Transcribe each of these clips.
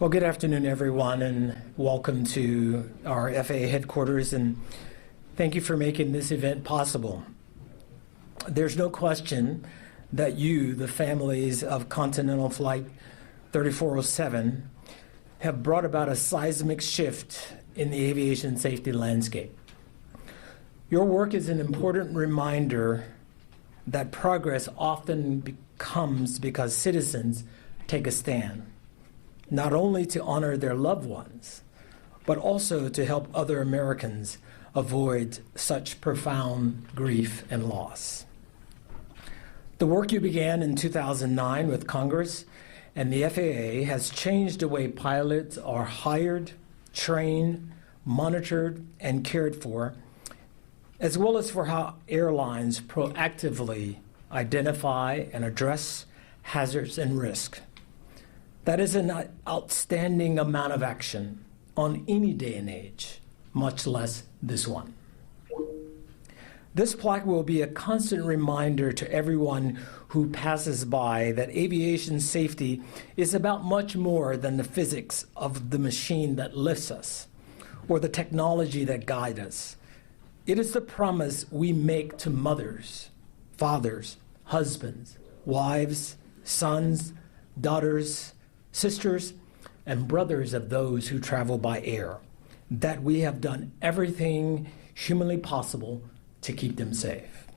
Well, good afternoon, everyone, and welcome to our FAA headquarters, and thank you for making this event possible. There's no question that you, the families of Continental Flight 3407, have brought about a seismic shift in the aviation safety landscape. Your work is an important reminder that progress often comes because citizens take a stand, not only to honor their loved ones, but also to help other Americans avoid such profound grief and loss. The work you began in 2009 with Congress and the FAA has changed the way pilots are hired, trained, monitored, and cared for, as well as for how airlines proactively identify and address hazards and risk. That is an outstanding amount of action on any day and age, much less this one. This plaque will be a constant reminder to everyone who passes by that aviation safety is about much more than the physics of the machine that lifts us or the technology that guides us. It is the promise we make to mothers, fathers, husbands, wives, sons, daughters, sisters, and brothers of those who travel by air, that we have done everything humanly possible to keep them safe.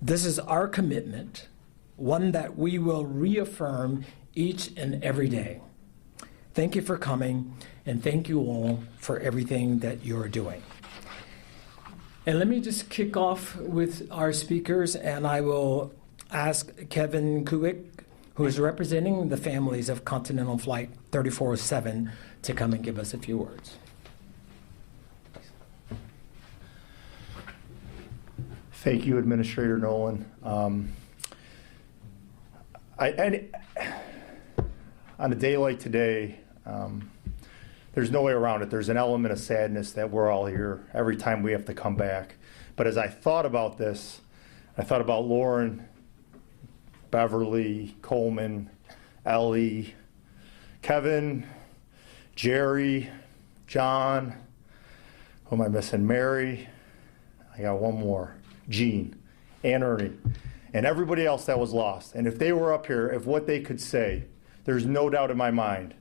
This is our commitment, one that we will reaffirm each and every day. Thank you for coming, and thank you all for everything that you're doing. And let me just kick off with our speakers, and I will ask Kevin Kuick, who is representing the families of Continental Flight 3407, to come and give us a few words. Thank you, Administrator Nolan. On a day like today, there's no way around it. There's an element of sadness that we're all here every time we have to come back. But as I thought about this, I thought about Lauren, Beverly, Coleman, Ellie, Kevin, Jerry, John, who am I missing? Mary, I got one more, Jean, and Ernie, and everybody else that was lost. And if they were up here, if what they could say, there's no doubt in my mind,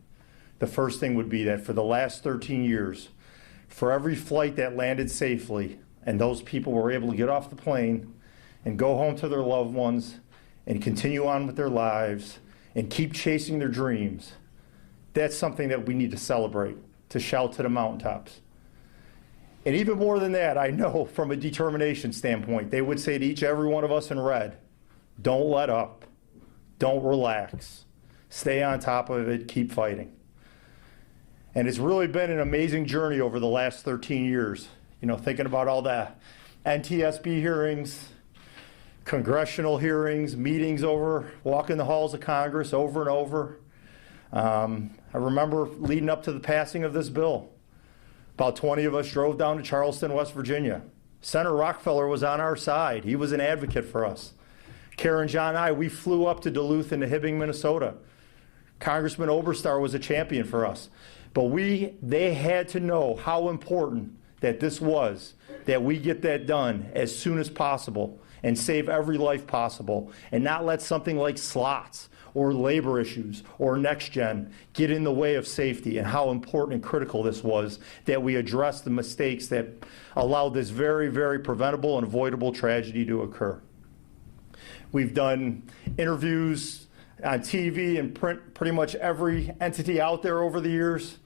the first thing would be that for the last 13 years, for every flight that landed safely and those people were able to get off the plane and go home to their loved ones and continue on with their lives and keep chasing their dreams, that's something that we need to celebrate, to shout to the mountaintops. And even more than that, I know from a determination standpoint, they would say to each every one of us in red, don't let up, don't relax, stay on top of it, keep fighting. And it's really been an amazing journey over the last 13 years, thinking about all the NTSB hearings, congressional hearings, meetings walking the halls of Congress over and over. I remember leading up to the passing of this bill, about 20 of us drove down to Charleston, West Virginia. Senator Rockefeller was on our side. He was an advocate for us. Karen, John, and I, we flew up to Duluth and to Hibbing, Minnesota. Congressman Oberstar was a champion for us. But they had to know how important that this was, that we get that done as soon as possible and save every life possible and not let something like slots or labor issues or next gen get in the way of safety, and how important and critical this was that we address the mistakes that allowed this very, very preventable and avoidable tragedy to occur. We've done interviews on TV and print, pretty much every entity out there over the years.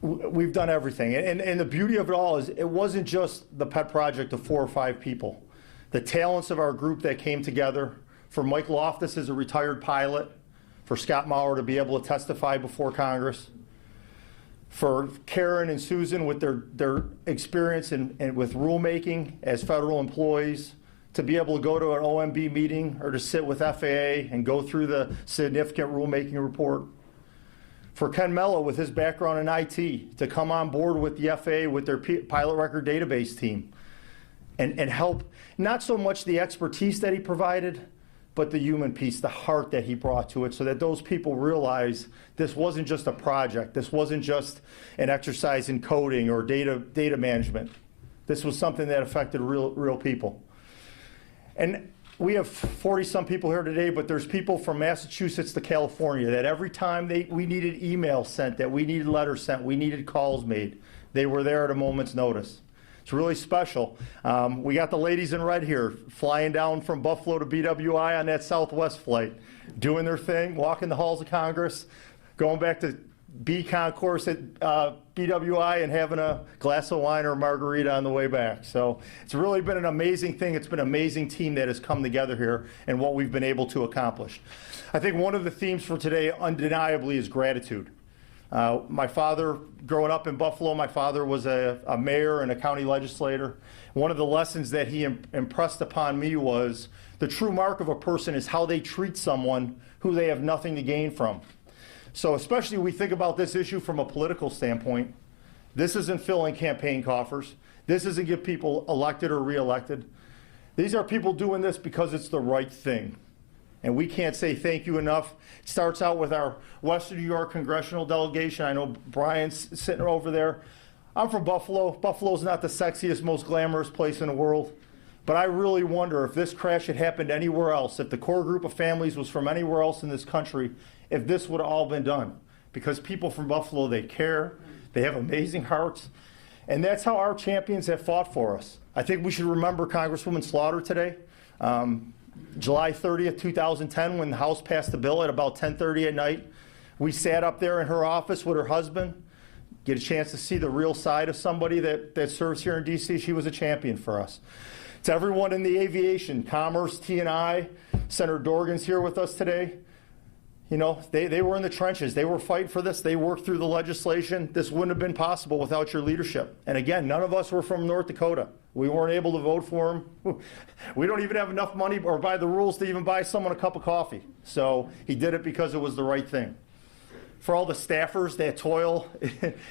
We've done everything. And the beauty of it all is it wasn't just the pet project of 4 or 5 people. The talents of our group that came together, for Mike Loftus as a retired pilot, for Scott Maurer to be able to testify before Congress, for Karen and Susan with their experience and with rulemaking as federal employees, to be able to go to an OMB meeting or to sit with FAA and go through the significant rulemaking report. For Ken Mello with his background in IT to come on board with the FAA with their pilot record database team and help, not so much the expertise that he provided, but the human piece, the heart that he brought to it, so that those people realize this wasn't just a project. This wasn't just an exercise in coding or data management. This was something that affected real people. And we have 40-some people here today, but there's people from Massachusetts to California that every time we needed emails sent, that we needed letters sent, we needed calls made, they were there at a moment's notice. It's really special. We got the ladies in red here flying down from Buffalo to BWI on that Southwest flight, doing their thing, walking the halls of Congress, going back to B concourse at BWI and having a glass of wine or a margarita on the way back. So it's really been an amazing thing. It's been an amazing team that has come together here and what we've been able to accomplish. I think one of the themes for today undeniably is gratitude. My father, growing up in Buffalo, my father was a mayor and a county legislator. One of the lessons that he impressed upon me was the true mark of a person is how they treat someone who they have nothing to gain from. So especially when we think about this issue from a political standpoint, this isn't filling campaign coffers. This isn't get people elected or reelected. These are people doing this because it's the right thing. And we can't say thank you enough. It starts out with our Western New York congressional delegation. I know Brian's sitting over there. I'm from Buffalo. Buffalo's not the sexiest, most glamorous place in the world. But I really wonder if this crash had happened anywhere else, if the core group of families was from anywhere else in this country, if this would have all been done. Because people from Buffalo, they care, they have amazing hearts, and that's how our champions have fought for us. I think we should remember Congresswoman Slaughter today. July 30th, 2010, when the House passed the bill at about 10:30 at night, we sat up there in her office with her husband, get a chance to see the real side of somebody that serves here in D.C. She was a champion for us. To everyone in the aviation, commerce, T&I, Senator Dorgan's here with us today. You know, they were in the trenches. They were fighting for this. They worked through the legislation. This wouldn't have been possible without your leadership. And again, none of us were from North Dakota. We weren't able to vote for him. We don't even have enough money or by the rules to even buy someone a cup of coffee. So he did it because it was the right thing. For all the staffers that toil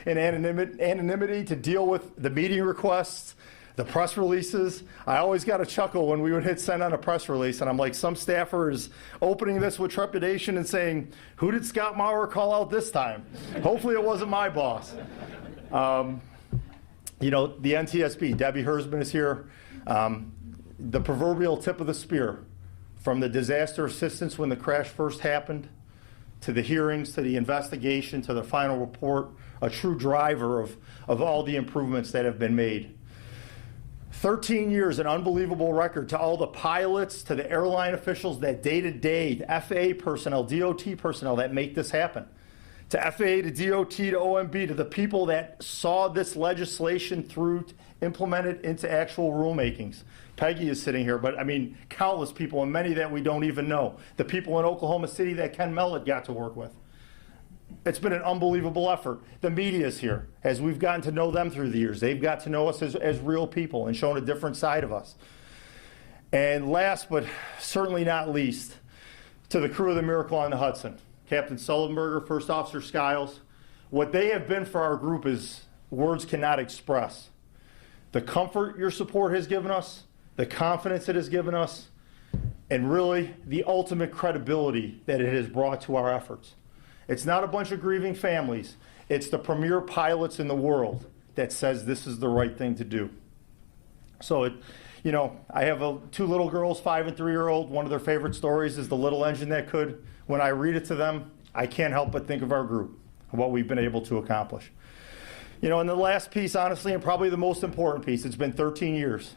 in anonymity to deal with the meeting requests, the press releases, I always got a chuckle when we would hit send on a press release, and I'm like, some staffer is opening this with trepidation and saying, who did Scott Maurer call out this time? Hopefully it wasn't my boss. You know, the NTSB, Debbie Hersman is here. The proverbial tip of the spear, from the disaster assistance when the crash first happened, to the hearings, to the investigation, to the final report, a true driver of all the improvements that have been made. 13 years, an unbelievable record, to all the pilots, to the airline officials that day-to-day, the FAA personnel, DOT personnel that make this happen. To FAA, to DOT, to OMB, to the people that saw this legislation through, implemented into actual rulemakings. Peggy is sitting here, but I mean, countless people, and many that we don't even know. The people in Oklahoma City that Ken Mellett got to work with. It's been an unbelievable effort. The media is here. As we've gotten to know them through the years, they've got to know us as real people and shown a different side of us. And last, but certainly not least, to the crew of the Miracle on the Hudson, Captain Sullenberger, First Officer Skiles. What they have been for our group is words cannot express. The comfort your support has given us, the confidence it has given us, and really the ultimate credibility that it has brought to our efforts. It's not a bunch of grieving families. It's the premier pilots in the world that says this is the right thing to do. So, you know, I have two little girls, 5 and 3-year-old. One of their favorite stories is The Little Engine That Could. When I read it to them, I can't help but think of our group and what we've been able to accomplish. You know, and the last piece, honestly, and probably the most important piece, it's been 13 years.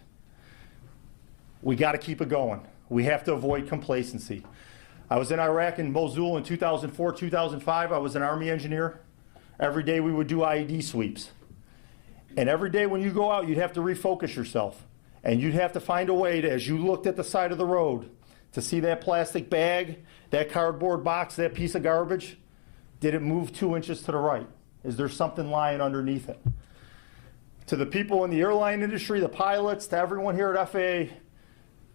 We got to keep it going. We have to avoid complacency. I was in Iraq and Mosul in 2004, 2005. I was an Army engineer. Every day we would do IED sweeps. And every day when you go out, you'd have to refocus yourself. And you'd have to find a way to, as you looked at the side of the road, to see that plastic bag, that cardboard box, that piece of garbage. Did it move 2 inches to the right? Is there something lying underneath it? To the people in the airline industry, the pilots, to everyone here at FAA,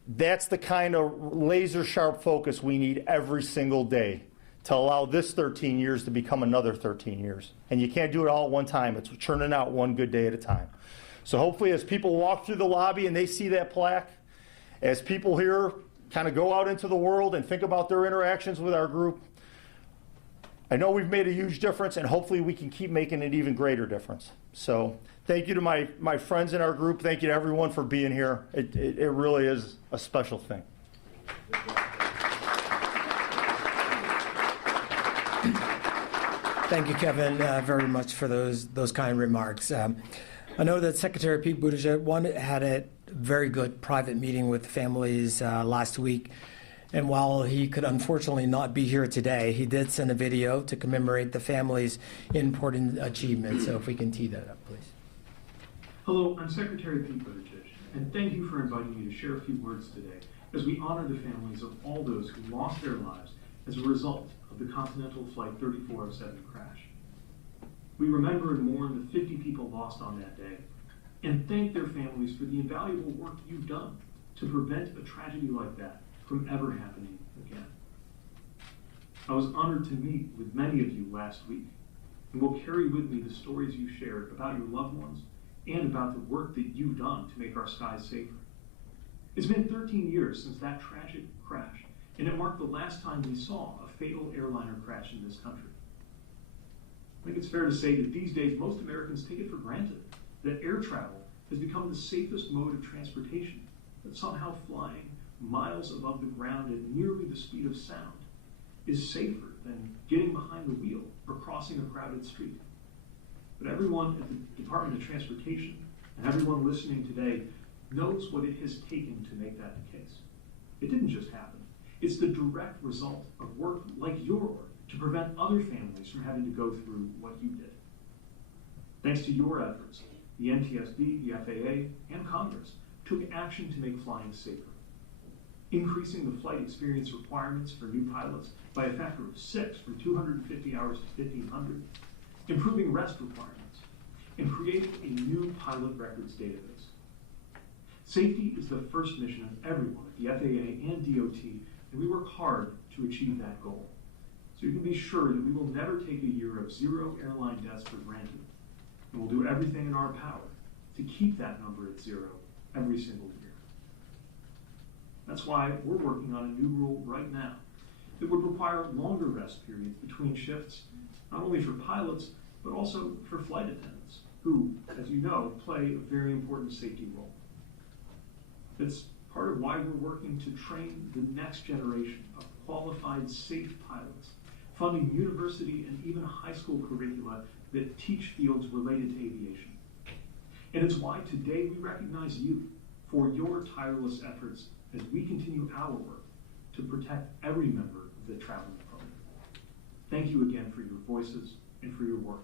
that's the kind of laser sharp focus we need every single day to allow this 13 years to become another 13 years. And you can't do it all at one time. It's churning out one good day at a time. So hopefully as people walk through the lobby and they see that plaque, as people here kind of go out into the world and think about their interactions with our group, I know we've made a huge difference, and hopefully we can keep making an even greater difference. So thank you to my friends in our group. Thank you to everyone for being here. It really is a special thing. Thank you, Kevin, very much for those kind remarks. I know that Secretary Pete Buttigieg had a very good private meeting with families last week, and while he could unfortunately not be here today, he did send a video to commemorate the family's important achievements. So if we can tee that up, please. Hello, I'm Secretary Pete Buttigieg, and thank you for inviting me to share a few words today as we honor the families of all those who lost their lives as a result of the Continental Flight 3407 crash. We remember and mourn the 50 people lost on that day, and thank their families for the invaluable work you've done to prevent a tragedy like that from ever happening again. I was honored to meet with many of you last week, and will carry with me the stories you shared about your loved ones and about the work that you've done to make our skies safer. It's been 13 years since that tragic crash, and it marked the last time we saw a fatal airliner crash in this country. I think it's fair to say that these days most Americans take it for granted that air travel has become the safest mode of transportation, that somehow flying miles above the ground at nearly the speed of sound is safer than getting behind the wheel or crossing a crowded street. But everyone at the Department of Transportation and everyone listening today knows what it has taken to make that the case. It didn't just happen. It's the direct result of work like your work to prevent other families from having to go through what you did. Thanks to your efforts, the NTSB, the FAA, and Congress took action to make flying safer, increasing the flight experience requirements for new pilots by a factor of 6 from 250 hours to 1,500, improving rest requirements, and creating a new pilot records database. Safety is the first mission of everyone at the FAA and DOT, and we work hard to achieve that goal. So you can be sure that we will never take a year of 0 airline deaths for granted, and we'll do everything in our power to keep that number at 0 every single year. That's why we're working on a new rule right now that would require longer rest periods between shifts, not only for pilots, but also for flight attendants, who, as you know, play a very important safety role. It's part of why we're working to train the next generation of qualified, safe pilots, funding university and even high school curricula that teach fields related to aviation. And it's why today we recognize you for your tireless efforts as we continue our work to protect every member of the traveling public. Thank you again for your voices and for your work,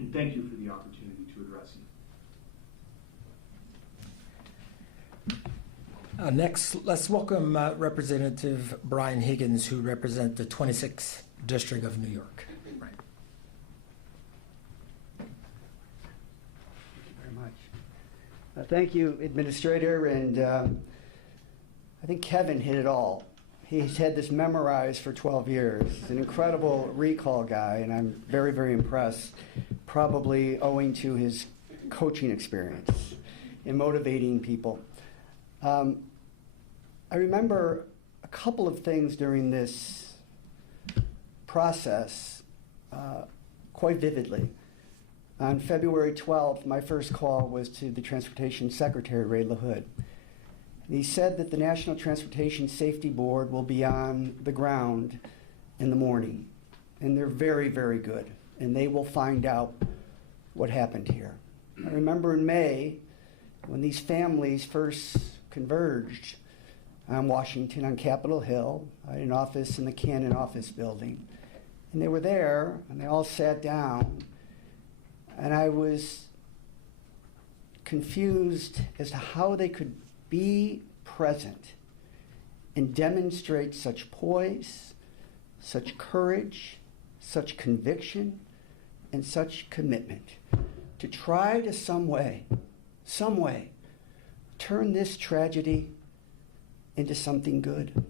and thank you for the opportunity to address you. Next, let's welcome Representative Brian Higgins, who represents the 26th District of New York. Right. Thank you very much. Thank you, Administrator, and I think Kevin hit it all. He's had this memorized for 12 years. He's an incredible recall guy, and I'm very, very impressed, probably owing to his coaching experience in motivating people. I remember a couple of things during this process quite vividly. On February 12th, my first call was to the Transportation Secretary, Ray LaHood. He said that the National Transportation Safety Board will be on the ground in the morning, and they're very, very good, and they will find out what happened here. I remember in May, when these families first converged on Washington on Capitol Hill. I had an office in the Cannon office building. And they were there, and they all sat down, and I was confused as to how they could be present and demonstrate such poise, such courage, such conviction, and such commitment to try to some way, turn this tragedy into something good,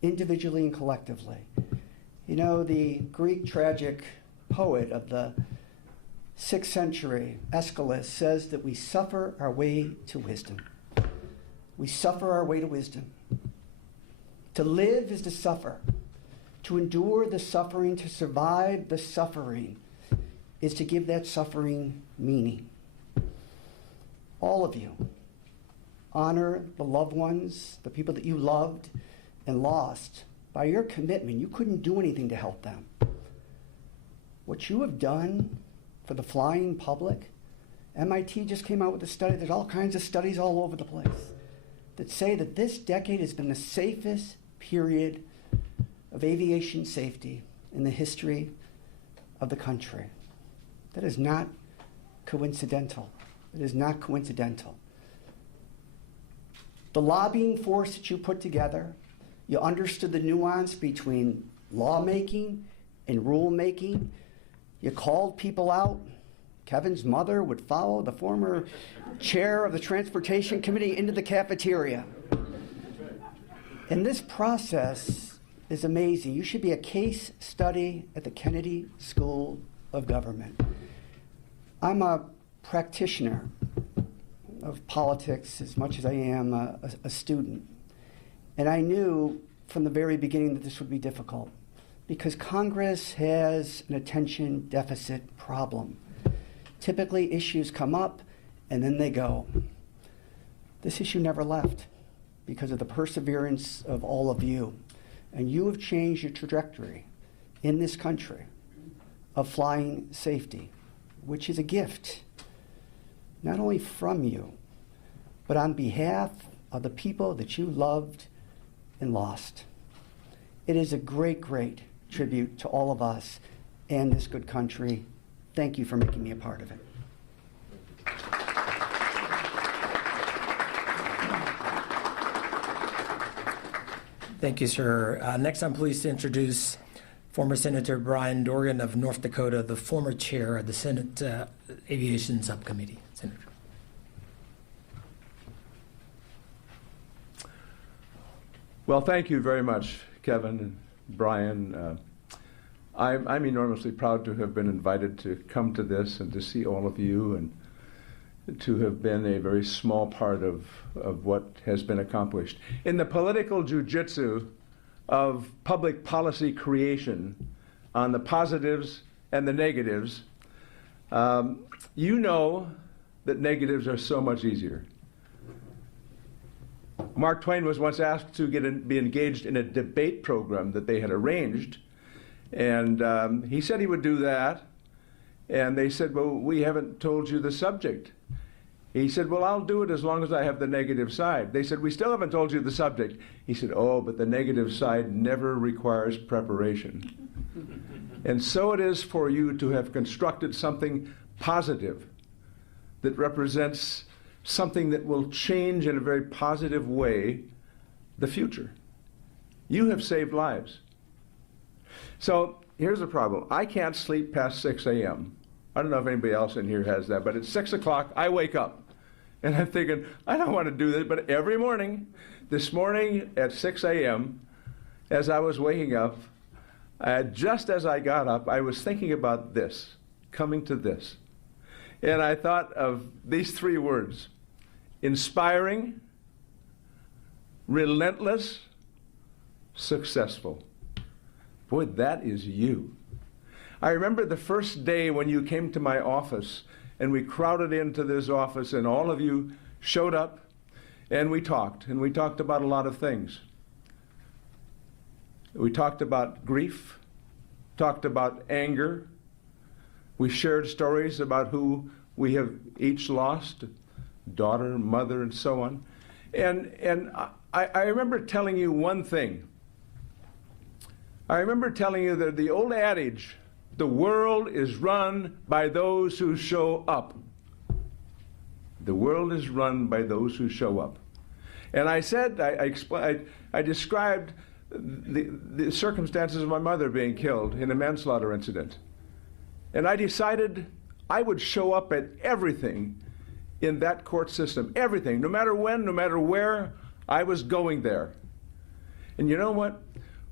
individually and collectively. You know, the Greek tragic poet of the 6th century, Aeschylus, says that we suffer our way to wisdom. We suffer our way to wisdom. To live is to suffer. To endure the suffering, to survive the suffering, is to give that suffering meaning. All of you, honor the loved ones, the people that you loved and lost. By your commitment, you couldn't do anything to help them. What you have done for the flying public, MIT just came out with a study, there's all kinds of studies all over the place, that say that this decade has been the safest period of aviation safety in the history of the country. That is not coincidental. It is not coincidental. The lobbying force that you put together, you understood the nuance between lawmaking and rulemaking. You called people out. Kevin's mother would follow the former chair of the Transportation Committee into the cafeteria. And this process is amazing. You should be a case study at the Kennedy School of Government. I'm a practitioner of politics as much as I am a student. And I knew from the very beginning that this would be difficult because Congress has an attention deficit problem. Typically, issues come up and then they go. This issue never left because of the perseverance of all of you. And you have changed your trajectory in this country of flying safety, which is a gift, not only from you, but on behalf of the people that you loved and lost. It is a great, great tribute to all of us and this good country. Thank you for making me a part of it. Thank you, sir. Next, I'm pleased to introduce former Senator Brian Dorgan of North Dakota, the former chair of the Senate Aviation Subcommittee. Senator. Well, thank you very much, Kevin and Brian. I'm enormously proud to have been invited to come to this and to see all of you and to have been a very small part of what has been accomplished. In the political jiu-jitsu of public policy creation on the positives and the negatives, you know that negatives are so much easier. Mark Twain was once asked to be engaged in a debate program that they had arranged, and he said he would do that, and they said, well, we haven't told you the subject. He said, well, I'll do it as long as I have the negative side. They said, we still haven't told you the subject. He said, oh, but the negative side never requires preparation. And so it is for you to have constructed something positive that represents something that will change in a very positive way the future. You have saved lives. So here's the problem. I can't sleep past 6 a.m. I don't know if anybody else in here has that, but at 6 o'clock, I wake up. And I'm thinking, I don't want to do this, but every morning, this morning at 6 a.m., as I was waking up, just as I got up, I was thinking about this, coming to this. And I thought of these three words: inspiring, relentless, successful. Boy, that is you. I remember the first day when you came to my office and we crowded into this office and all of you showed up and we talked about a lot of things. We talked about grief, talked about anger. We shared stories about who we have each lost, daughter, mother, and so on. And I remember telling you one thing. I remember telling you that the old adage, the world is run by those who show up. The world is run by those who show up. And I said, I described the circumstances of my mother being killed in a manslaughter incident. And I decided I would show up at everything in that court system. Everything, no matter when, no matter where, I was going there. And you know what?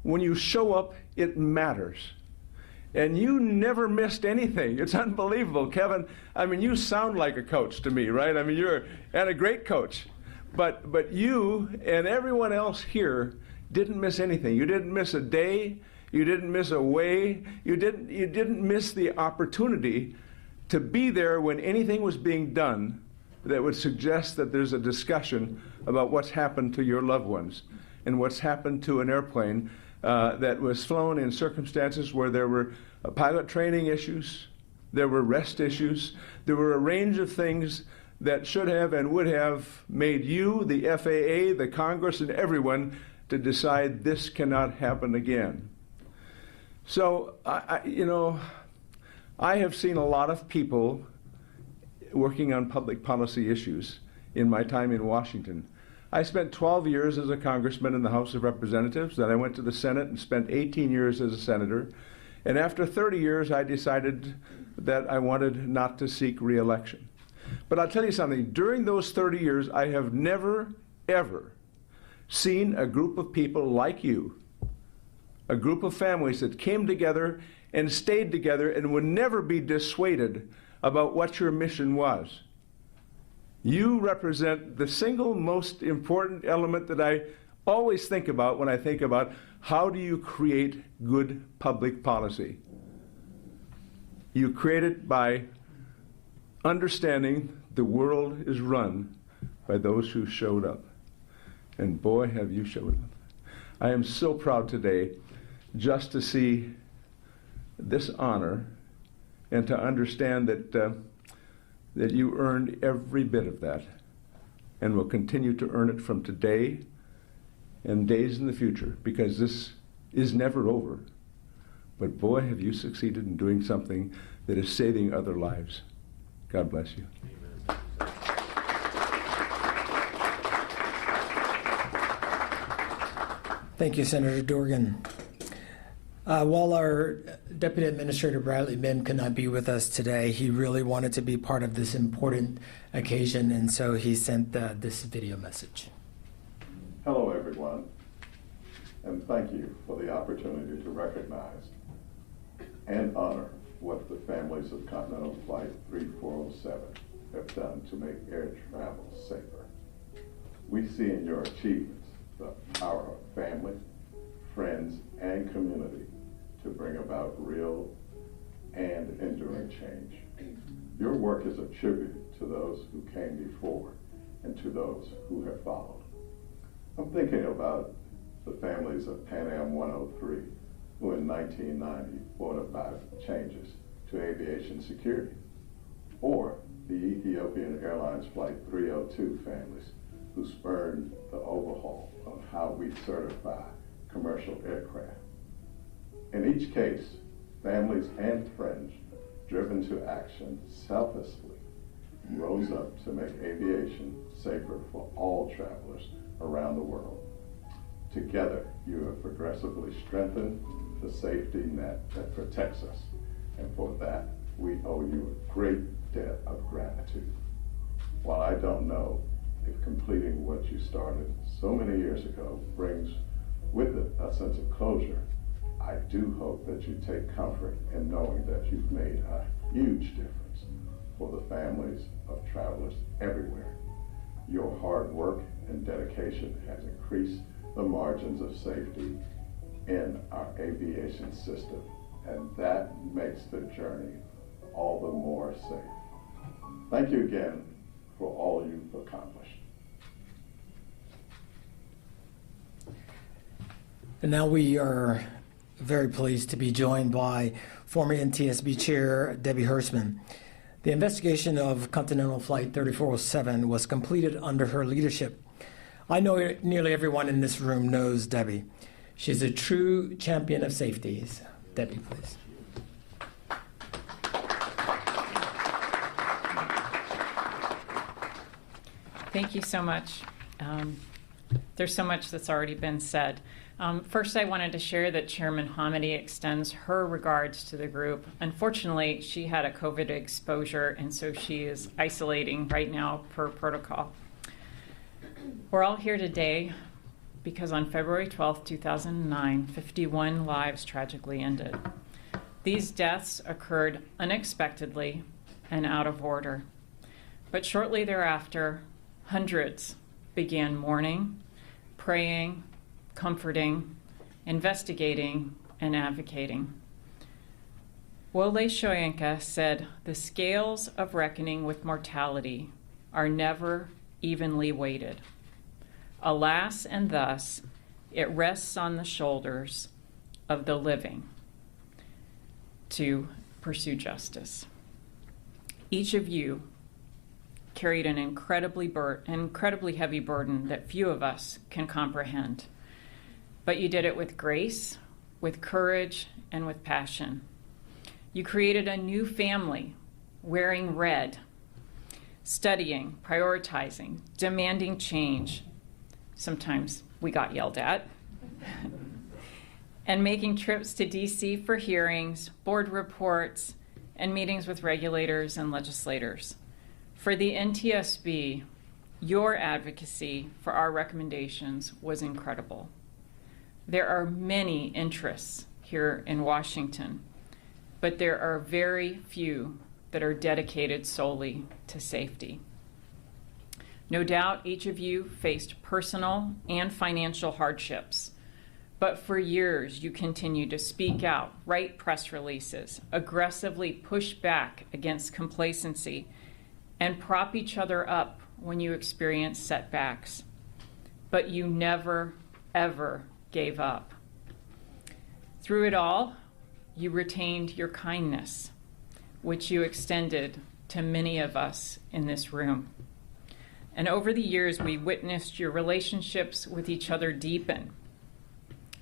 When you show up, it matters. And you never missed anything. It's unbelievable, Kevin. I mean, you sound like a coach to me, right? I mean, you're a great coach. But you and everyone else here didn't miss anything. You didn't miss a day. You didn't miss a way. You didn't miss the opportunity to be there when anything was being done that would suggest that there's a discussion about what's happened to your loved ones and what's happened to an airplane that was flown in circumstances where there were pilot training issues, there were rest issues, there were a range of things that should have and would have made you, the FAA, the Congress, and everyone to decide this cannot happen again. So, I have seen a lot of people working on public policy issues in my time in Washington. I spent 12 years as a congressman in the House of Representatives. Then I went to the Senate and spent 18 years as a senator. And after 30 years, I decided that I wanted not to seek re-election. But I'll tell you something. During those 30 years, I have never, ever seen a group of people like you, a group of families that came together and stayed together and would never be dissuaded about what your mission was. You represent the single most important element that I always think about when I think about how do you create good public policy. You create it by understanding the world is run by those who showed up. And boy, have you showed up. I am so proud today just to see this honor and to understand that you earned every bit of that and will continue to earn it from today and days in the future, because this is never over. But boy, have you succeeded in doing something that is saving other lives. God bless you. Thank you, Senator Dorgan. While our Deputy Administrator Bradley Min could not be with us today, he really wanted to be part of this important occasion, and so he sent this video message. Hello, everyone, and thank you for the opportunity to recognize and honor what the families of Continental Flight 3407 have done to make air travel safer. We see in your achievements the power of family, friends, and community to bring about real and enduring change. Your work is a tribute to those who came before and to those who have followed. I'm thinking about the families of Pan Am 103, who in 1990 brought about changes to aviation security, or the Ethiopian Airlines Flight 302 families who spurred the overhaul of how we certify commercial aircraft. In each case, families and friends driven to action selflessly rose up to make aviation safer for all travelers around the world. Together, you have progressively strengthened the safety net that protects us, and for that, we owe you a great debt of gratitude. While I don't know if completing what you started so many years ago brings with it a sense of closure, I do hope that you take comfort in knowing that you've made a huge difference for the families of travelers everywhere. Your hard work and dedication has increased the margins of safety in our aviation system, and that makes the journey all the more safe. Thank you again for all you've accomplished. And now we are very pleased to be joined by former NTSB Chair Debbie Hersman. The investigation of Continental Flight 3407 was completed under her leadership. I know nearly everyone in this room knows Debbie. She's a true champion of safety. Debbie, please. Thank you so much. There's so much that's already been said. First, I wanted to share that Chairman Hamidi extends her regards to the group. Unfortunately, she had a COVID exposure, and so she is isolating right now per protocol. We're all here today because on February 12th, 2009, 51 lives tragically ended. These deaths occurred unexpectedly and out of order. But shortly thereafter, hundreds began mourning, praying, comforting, investigating, and advocating. Wole Soyinka said, "The scales of reckoning with mortality are never evenly weighted. Alas, and thus, it rests on the shoulders of the living to pursue justice." Each of you carried an incredibly heavy burden that few of us can comprehend. But you did it with grace, with courage, and with passion. You created a new family, wearing red, studying, prioritizing, demanding change. Sometimes we got yelled at. And making trips to DC for hearings, board reports, and meetings with regulators and legislators. For the NTSB, your advocacy for our recommendations was incredible. There are many interests here in Washington, but there are very few that are dedicated solely to safety. No doubt each of you faced personal and financial hardships, but for years you continued to speak out, write press releases, aggressively push back against complacency, and prop each other up when you experienced setbacks. But you never, ever gave up. Through it all, you retained your kindness, which you extended to many of us in this room. And over the years, we witnessed your relationships with each other deepen,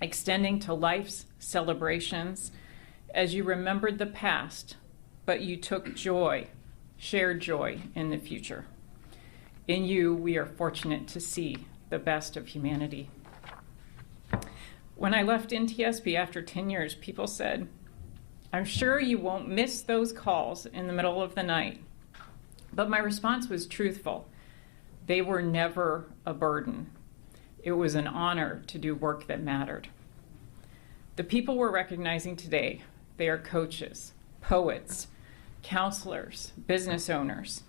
extending to life's celebrations as you remembered the past, but you took joy, shared joy in the future. In you, we are fortunate to see the best of humanity. When I left NTSB after 10 years, people said, "I'm sure you won't miss those calls in the middle of the night." But my response was truthful. They were never a burden. It was an honor to do work that mattered. The people we're recognizing today, they are coaches, poets, counselors, business owners,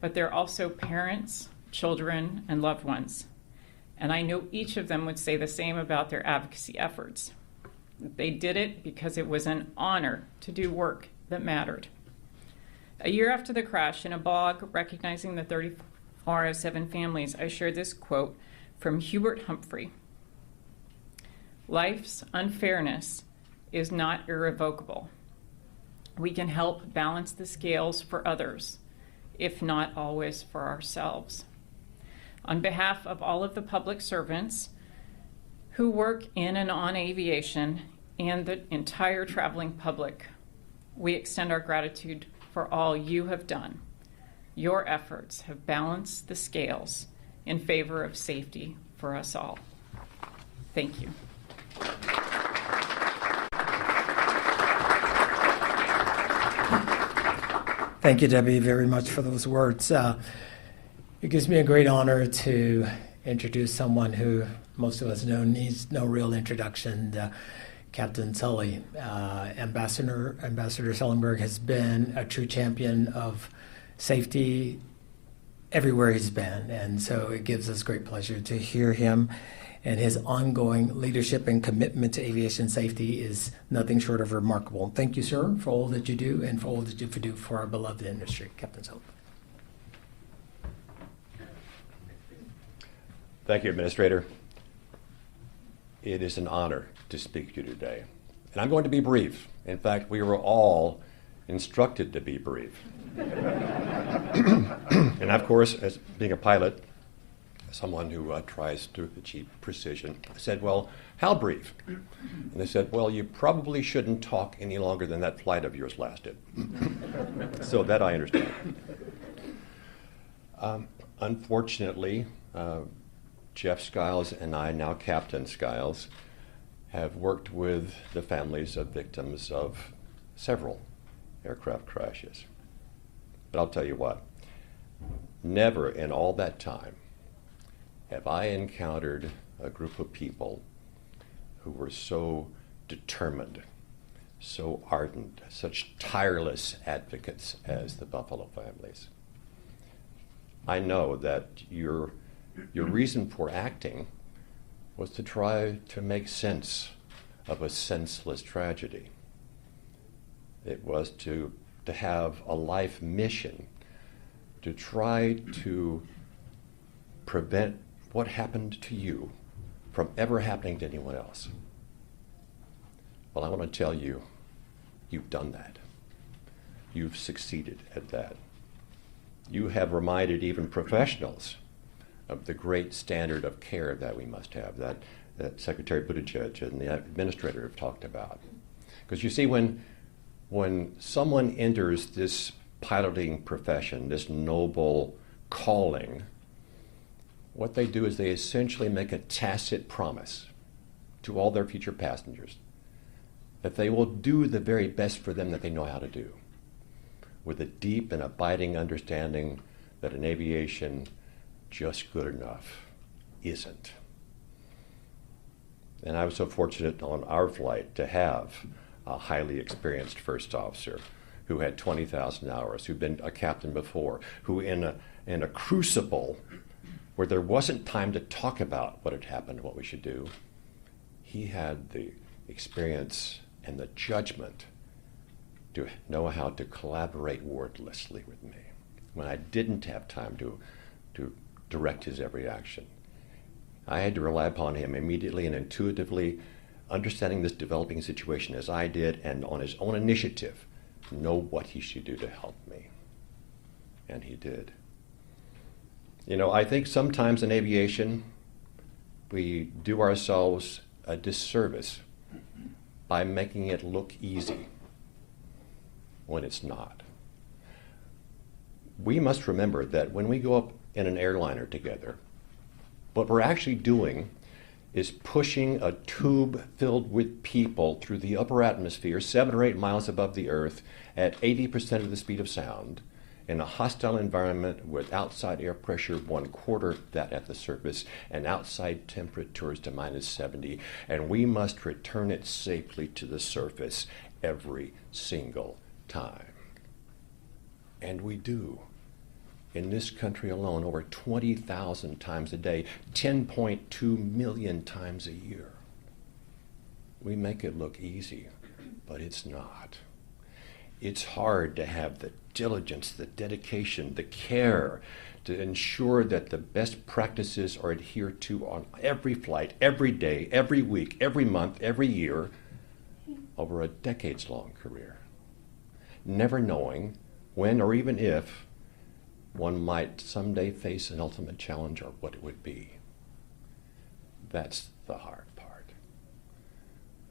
but they're also parents, children, and loved ones. And I know each of them would say the same about their advocacy efforts. They did it because it was an honor to do work that mattered. A year after the crash, in a blog recognizing the 3407 families, I shared this quote from Hubert Humphrey. "Life's unfairness is not irrevocable. We can help balance the scales for others, if not always for ourselves." On behalf of all of the public servants who work in and on aviation and the entire traveling public, we extend our gratitude for all you have done. Your efforts have balanced the scales in favor of safety for us all. Thank you. Thank you, Debbie, very much for those words. It gives me a great honor to introduce someone who most of us know needs no real introduction, Captain Sully. Ambassador Sullenberg has been a true champion of safety everywhere he's been, and so it gives us great pleasure to hear him. And his ongoing leadership and commitment to aviation safety is nothing short of remarkable. Thank you, sir, for all that you do and for all that you do for our beloved industry. Captain Sullenberg. Thank you, Administrator. It is an honor to speak to you today. And I'm going to be brief. In fact, we were all instructed to be brief. And of course, as being a pilot, someone who tries to achieve precision, I said, "Well, how brief?" And they said, "Well, you probably shouldn't talk any longer than that flight of yours lasted." So that I understand. Unfortunately, Jeff Skiles and I, now Captain Skiles, have worked with the families of victims of several aircraft crashes. But I'll tell you what, never in all that time have I encountered a group of people who were so determined, so ardent, such tireless advocates as the Buffalo families. I know that your reason for acting was to try to make sense of a senseless tragedy. It was to have a life mission to try to prevent what happened to you from ever happening to anyone else. Well, I want to tell you, you've done that. You've succeeded at that. You have reminded even professionals of the great standard of care that we must have, that Secretary Buttigieg and the administrator have talked about. Because you see, when someone enters this piloting profession, this noble calling, what they do is they essentially make a tacit promise to all their future passengers that they will do the very best for them that they know how to do, with a deep and abiding understanding that in aviation, just good enough isn't. And I was so fortunate on our flight to have a highly experienced first officer who had 20,000 hours, who'd been a captain before, who in a crucible where there wasn't time to talk about what had happened, what we should do, he had the experience and the judgment to know how to collaborate wordlessly with me when I didn't have time to direct his every action. I had to rely upon him immediately and intuitively, understanding this developing situation as I did, and on his own initiative, know what he should do to help me. And he did. You know, I think sometimes in aviation, we do ourselves a disservice by making it look easy when it's not. We must remember that when we go up in an airliner together, what we're actually doing is pushing a tube filled with people through the upper atmosphere, 7 or 8 miles above the earth, at 80% of the speed of sound, in a hostile environment with outside air pressure 1/4 that at the surface, and outside temperatures to -70, and we must return it safely to the surface every single time. And we do. In this country alone, over 20,000 times a day, 10.2 million times a year. We make it look easy, but it's not. It's hard to have the diligence, the dedication, the care to ensure that the best practices are adhered to on every flight, every day, every week, every month, every year, over a decades-long career. Never knowing when or even if one might someday face an ultimate challenge or what it would be. That's the hard part.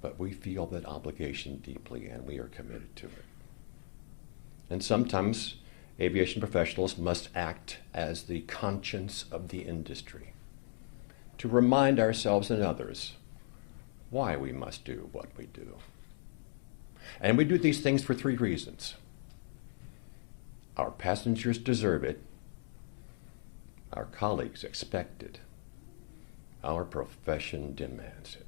But we feel that obligation deeply, and we are committed to it. And sometimes aviation professionals must act as the conscience of the industry to remind ourselves and others why we must do what we do. And we do these things for 3 reasons. Our passengers deserve it. Our colleagues expect it. Our profession demands it.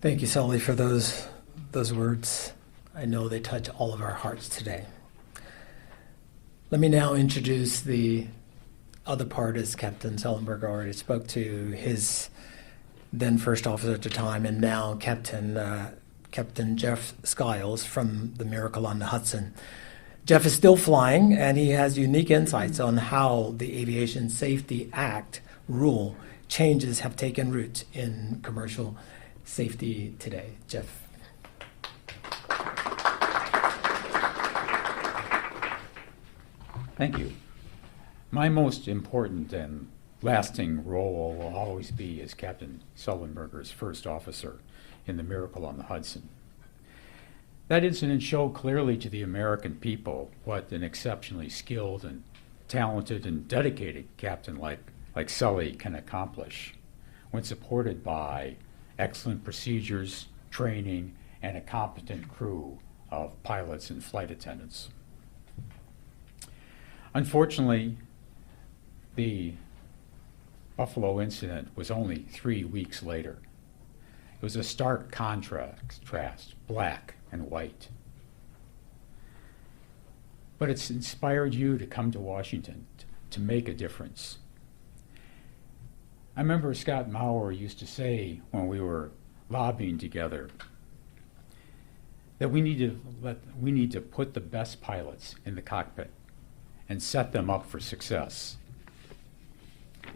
Thank you, Sully, for those words. I know they touch all of our hearts today. Let me now introduce the other part, as Captain Sullenberger already spoke to, his then first officer at the time, and now Captain Jeff Skiles from the Miracle on the Hudson. Jeff is still flying, and he has unique insights on how the Aviation Safety Act rule changes have taken root in commercial safety today. Jeff. Thank you. My most important and lasting role will always be as Captain Sullenberger's first officer in the Miracle on the Hudson. That incident showed clearly to the American people what an exceptionally skilled and talented and dedicated captain like Sully can accomplish when supported by excellent procedures, training, and a competent crew of pilots and flight attendants. Unfortunately, the Buffalo incident was only 3 weeks later. It was a stark contrast, black and white. but it's inspired you to come to Washington to make a difference. I remember Scott Maurer used to say when we were lobbying together that we need to put the best pilots in the cockpit and set them up for success.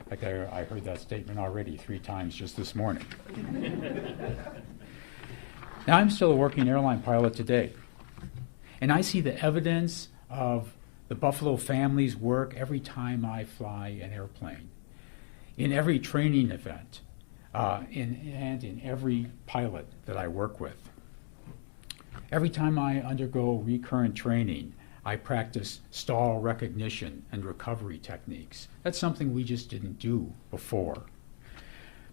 Like I heard that statement already 3 times just this morning. Now, I'm still a working airline pilot today, and I see the evidence of the Buffalo family's work every time I fly an airplane, in every training event, and in every pilot that I work with. Every time I undergo recurrent training, I practice stall recognition and recovery techniques. That's something we just didn't do before.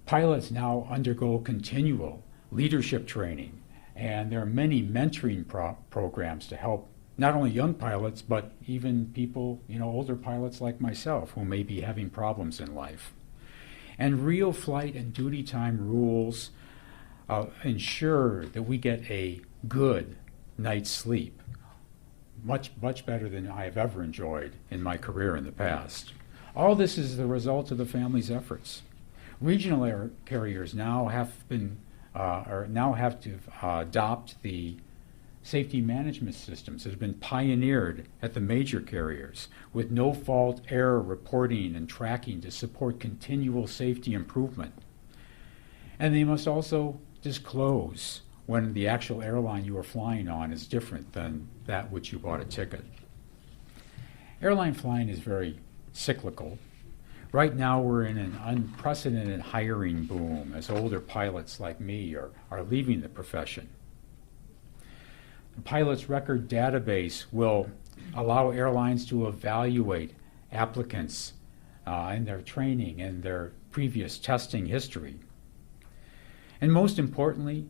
Pilots now undergo continual leadership training, and there are many mentoring programs to help not only young pilots, but even people, older pilots like myself who may be having problems in life. And real flight and duty time rules ensure that we get a good night's sleep, much better than I have ever enjoyed in my career in the past. All this is the result of the family's efforts. Regional air carriers now have to adopt the safety management systems that have been pioneered at the major carriers with no-fault error reporting and tracking to support continual safety improvement. And they must also disclose when the actual airline you are flying on is different than that which you bought a ticket. Airline flying is very cyclical. Right now we're in an unprecedented hiring boom as older pilots like me are leaving the profession. The pilot's record database will allow airlines to evaluate applicants and their training and their previous testing history. And most importantly,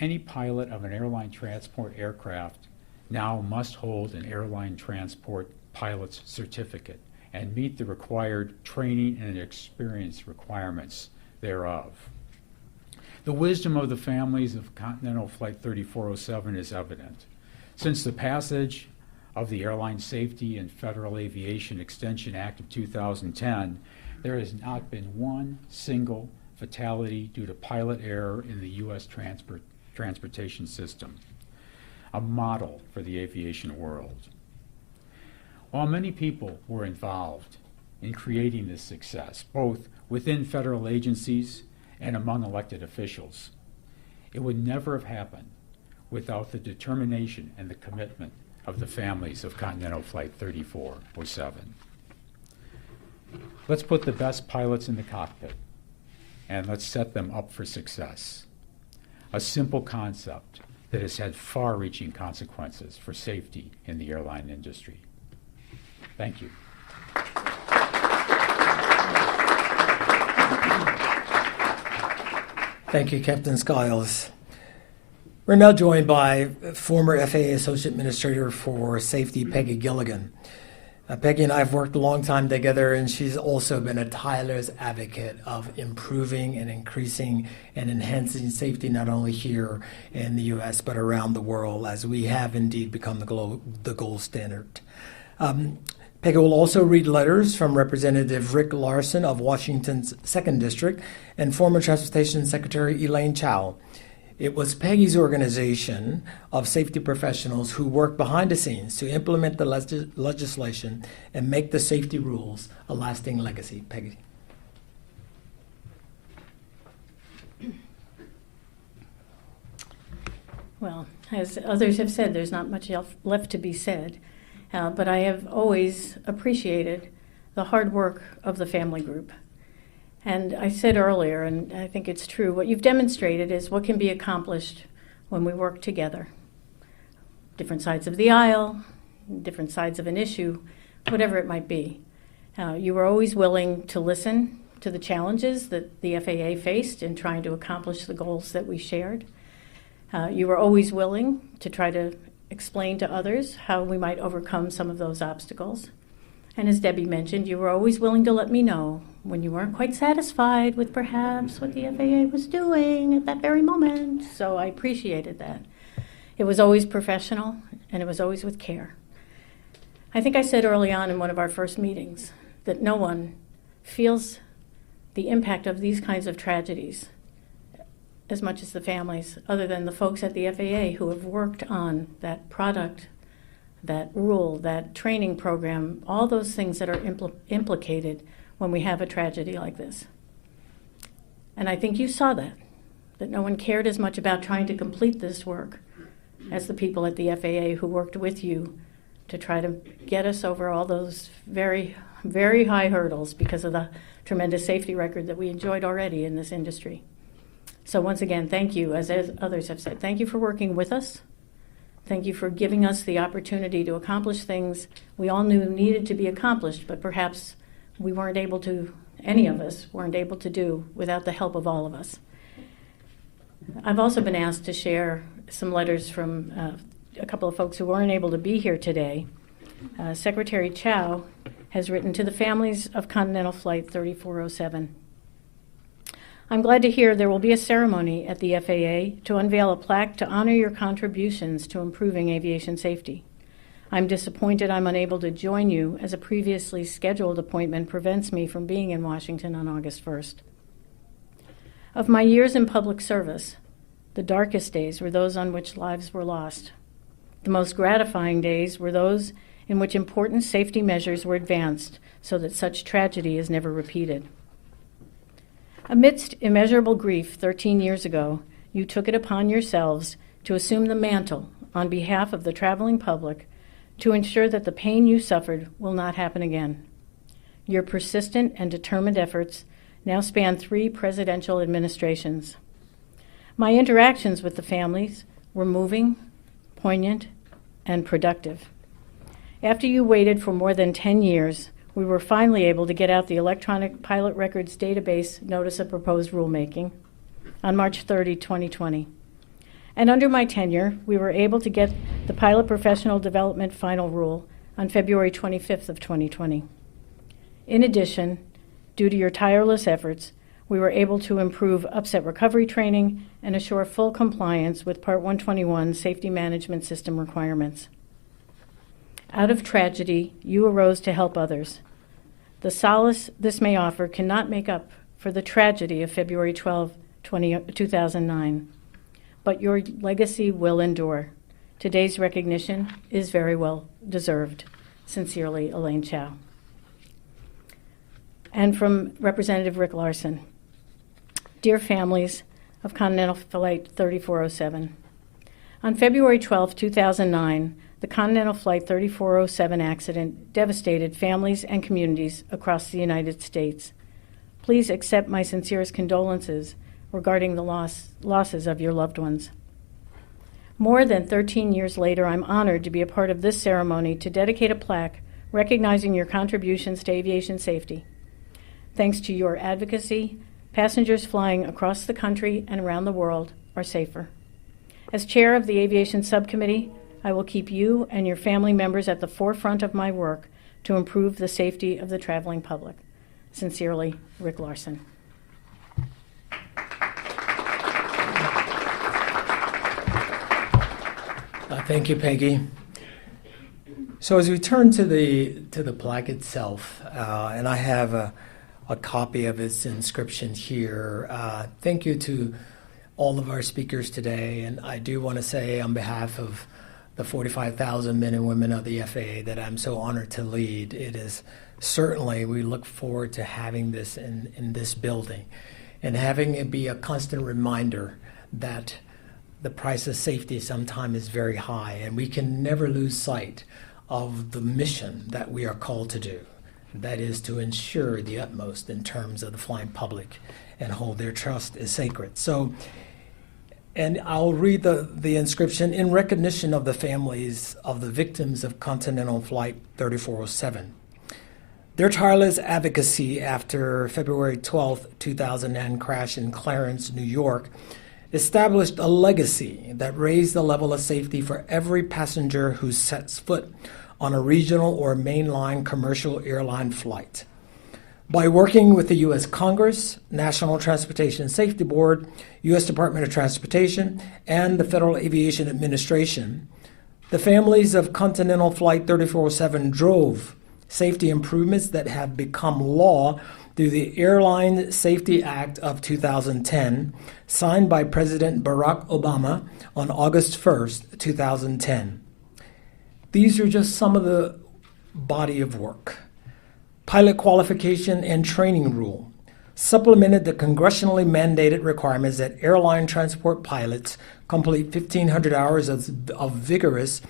any pilot of an airline transport aircraft now must hold an airline transport pilot's certificate and meet the required training and experience requirements thereof. The wisdom of the families of Continental Flight 3407 is evident. Since the passage of the Airline Safety and Federal Aviation Extension Act of 2010, there has not been one single fatality due to pilot error in the U.S. transportation system, a model for the aviation world. While many people were involved in creating this success, both within federal agencies and among elected officials, it would never have happened without the determination and the commitment of the families of Continental Flight 3407. Let's put the best pilots in the cockpit, and let's set them up for success. A simple concept that has had far-reaching consequences for safety in the airline industry. Thank you. Thank you, Captain Skiles. We're now joined by former FAA Associate Administrator for Safety, Peggy Gilligan. Peggy and I have worked a long time together, and she's also been a tireless advocate of improving and increasing and enhancing safety not only here in the U.S. but around the world, as we have indeed become the gold standard. Peggy will also read letters from Representative Rick Larson of Washington's 2nd District and former Transportation Secretary Elaine Chao. It was Peggy's organization of safety professionals who worked behind the scenes to implement the legislation and make the safety rules a lasting legacy. Peggy. Well, as others have said, there's not much left to be said, but I have always appreciated the hard work of the family group. And I said earlier, and I think it's true, what you've demonstrated is what can be accomplished when we work together. Different sides of the aisle, different sides of an issue, whatever it might be. You were always willing to listen to the challenges that the FAA faced in trying to accomplish the goals that we shared. You were always willing to try to explain to others how we might overcome some of those obstacles. And as Debbie mentioned, you were always willing to let me know when you weren't quite satisfied with perhaps what the FAA was doing at that very moment. So I appreciated that. It was always professional. and it was always with care. I think I said early on in one of our first meetings that no one feels the impact of these kinds of tragedies as much as the families, other than the folks at the FAA who have worked on that product, that rule, that training program, all those things that are implicated when we have a tragedy like this. And I think you saw that no one cared as much about trying to complete this work as the people at the FAA who worked with you to try to get us over all those very, very high hurdles because of the tremendous safety record that we enjoyed already in this industry. So once again, thank you, as others have said. Thank you for working with us. Thank you for giving us the opportunity to accomplish things we all knew needed to be accomplished, but perhaps we weren't able to, any of us weren't able to do without the help of all of us. I've also been asked to share some letters from a couple of folks who weren't able to be here today. Secretary Chow has written to the families of Continental Flight 3407. I'm glad to hear there will be a ceremony at the FAA to unveil a plaque to honor your contributions to improving aviation safety. I'm disappointed I'm unable to join you as a previously scheduled appointment prevents me from being in Washington on August 1st. Of my years in public service, the darkest days were those on which lives were lost. The most gratifying days were those in which important safety measures were advanced so that such tragedy is never repeated. Amidst immeasurable grief 13 years ago, you took it upon yourselves to assume the mantle on behalf of the traveling public to ensure that the pain you suffered will not happen again. Your persistent and determined efforts now span 3 presidential administrations. My interactions with the families were moving, poignant, and productive. After you waited for more than 10 years, we were finally able to get out the electronic pilot records database notice of proposed rulemaking on March 30, 2020. And under my tenure, we were able to get the pilot professional development final rule on February 25th of 2020. In addition, due to your tireless efforts, we were able to improve upset recovery training and assure full compliance with Part 121 Safety Management System requirements. Out of tragedy, you arose to help others. The solace this may offer cannot make up for the tragedy of February 12, 2009, but your legacy will endure. Today's recognition is very well deserved. Sincerely, Elaine Chow. And from Representative Rick Larson. Dear families of Continental Flight 3407, on February 12, 2009, the Continental Flight 3407 accident devastated families and communities across the United States. Please accept my sincerest condolences regarding the losses of your loved ones. More than 13 years later, I'm honored to be a part of this ceremony to dedicate a plaque recognizing your contributions to aviation safety. Thanks to your advocacy, passengers flying across the country and around the world are safer. As chair of the Aviation Subcommittee, I will keep you and your family members at the forefront of my work to improve the safety of the traveling public. Sincerely, Rick Larson. Thank you, Peggy. So as we turn to the plaque itself, and I have a copy of its inscription here. Thank you to all of our speakers today, and I do want to say on behalf of the 45,000 men and women of the FAA that I'm so honored to lead. It is certainly, we look forward to having this in this building and having it be a constant reminder that the price of safety sometimes is very high, and we can never lose sight of the mission that we are called to do. That is to ensure the utmost in terms of the flying public and hold their trust as sacred. So, and I'll read the inscription in recognition of the families of the victims of Continental Flight 3407. Their tireless advocacy after February 12, 2009 crash in Clarence, New York, established a legacy that raised the level of safety for every passenger who sets foot on a regional or mainline commercial airline flight. By working with the U.S. Congress, National Transportation Safety Board, U.S. Department of Transportation, and the Federal Aviation Administration, The families of Continental Flight 3407 drove safety improvements that have become law through the Airline Safety Act of 2010, signed by President Barack Obama on August 1st, 2010. These are just some of the body of work. Pilot qualification and training rule supplemented the congressionally mandated requirements that airline transport pilots complete 1,500 hours of vigorous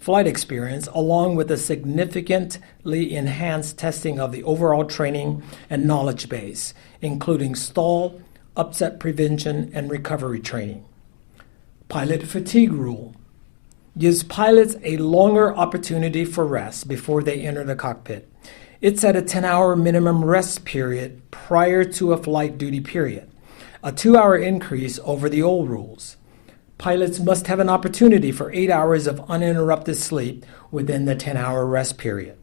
flight experience, along with a significantly enhanced testing of the overall training and knowledge base, including stall, upset prevention, and recovery training. Pilot fatigue rule gives pilots a longer opportunity for rest before they enter the cockpit. It set a 10-hour minimum rest period prior to a flight duty period, a 2-hour increase over the old rules. Pilots must have an opportunity for 8 hours of uninterrupted sleep within the 10-hour rest period.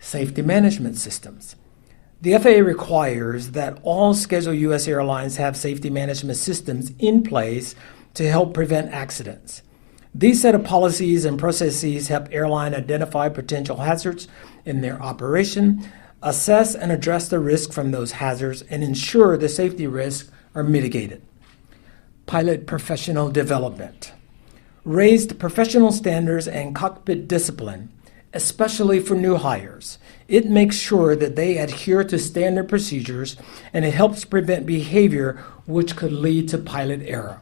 Safety management systems. The FAA requires that all scheduled U.S. airlines have safety management systems in place to help prevent accidents. These set of policies and processes help airlines identify potential hazards in their operation, assess and address the risk from those hazards, and ensure the safety risks are mitigated. Pilot professional development. Raised professional standards and cockpit discipline, especially for new hires. It makes sure that they adhere to standard procedures, and it helps prevent behavior which could lead to pilot error.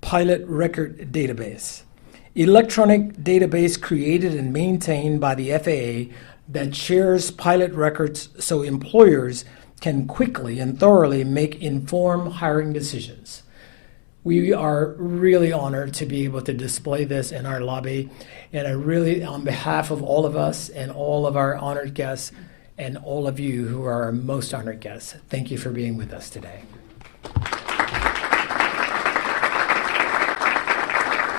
Pilot record database. Electronic database created and maintained by the FAA that shares pilot records so employers can quickly and thoroughly make informed hiring decisions. We are really honored to be able to display this in our lobby, and I really, on behalf of all of us and all of our honored guests and all of you who are our most honored guests, thank you for being with us today.